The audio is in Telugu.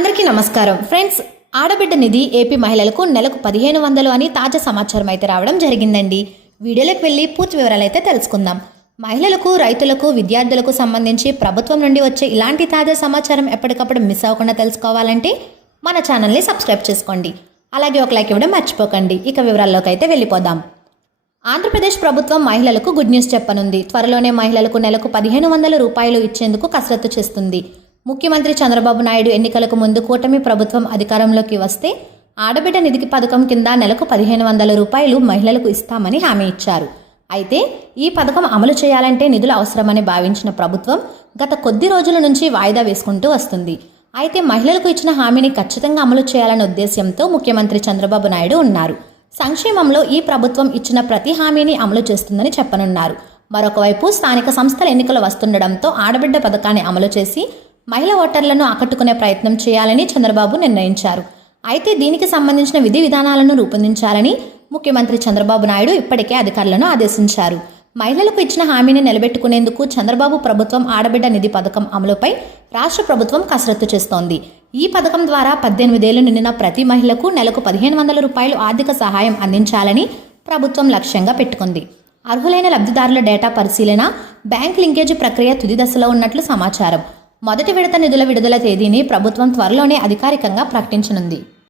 అందరికీ నమస్కారం. ఫ్రెండ్స్ ఆడబిడ్డ నిధి ఏపీ మహిళలకు నెలకు పదిహేను వందలు అని తాజా సమాచారం అయితే రావడం జరిగిందండి. వీడియోలోకి వెళ్ళి పూర్తి వివరాలు అయితే తెలుసుకుందాం. మహిళలకు రైతులకు విద్యార్థులకు సంబంధించి ప్రభుత్వం నుండి వచ్చే ఇలాంటి తాజా సమాచారం ఎప్పటికప్పుడు మిస్ అవ్వకుండా తెలుసుకోవాలంటే మన ఛానల్ని సబ్స్క్రైబ్ చేసుకోండి. అలాగే ఒక లైక్ ఇవ్వడం మర్చిపోకండి. ఇక వివరాల్లోకి అయితే వెళ్ళిపోదాం. ఆంధ్రప్రదేశ్ ప్రభుత్వం మహిళలకు గుడ్ న్యూస్ చెప్పనుంది. త్వరలోనే మహిళలకు నెలకు పదిహేను వందల రూపాయలు ఇచ్చేందుకు కసరత్తు చేస్తుంది. ముఖ్యమంత్రి చంద్రబాబు నాయుడు ఎన్నికలకు ముందు కూటమి ప్రభుత్వం అధికారంలోకి వస్తే ఆడబిడ్డ నిధికి పథకం కింద నెలకు పదిహేను వందల రూపాయలు మహిళలకు ఇస్తామని హామీ ఇచ్చారు. అయితే ఈ పథకం అమలు చేయాలంటే నిధులు అవసరమని భావించిన ప్రభుత్వం గత కొద్ది రోజుల నుంచి వాయిదా వేసుకుంటూ వస్తుంది. అయితే మహిళలకు ఇచ్చిన హామీని ఖచ్చితంగా అమలు చేయాలనే ఉద్దేశ్యంతో ముఖ్యమంత్రి చంద్రబాబు నాయుడు ఉన్నారు. సంక్షేమంలో ఈ ప్రభుత్వం ఇచ్చిన ప్రతి హామీని అమలు చేస్తుందని చెప్పనున్నారు. మరొకవైపు స్థానిక సంస్థల ఎన్నికలు వస్తుండడంతో ఆడబిడ్డ పథకాన్ని అమలు చేసి మహిళ ఓటర్లను ఆకట్టుకునే ప్రయత్నం చేయాలని చంద్రబాబు నిర్ణయించారు. అయితే దీనికి సంబంధించిన విధి విధానాలను రూపొందించాలని ముఖ్యమంత్రి చంద్రబాబు నాయుడు ఇప్పటికే అధికారులను ఆదేశించారు. మహిళలకు ఇచ్చిన హామీని నిలబెట్టుకునేందుకు చంద్రబాబు ప్రభుత్వం ఆడబిడ్డ నిధి పథకం అమలుపై రాష్ట్ర ప్రభుత్వం కసరత్తు చేస్తోంది. ఈ పథకం ద్వారా పద్దెనిమిదేళ్ళు నిండిన ప్రతి మహిళకు నెలకు పదిహేను వందల రూపాయలు ఆర్థిక సహాయం అందించాలని ప్రభుత్వం లక్ష్యంగా పెట్టుకుంది. అర్హులైన లబ్ధిదారుల డేటా పరిశీలన బ్యాంక్ లింకేజ్ ప్రక్రియ తుది దశలో ఉన్నట్లు సమాచారం. మొదటి విడత నిధుల విడుదల తేదీని ప్రభుత్వం త్వరలోనే అధికారికంగా ప్రకటించనుంది.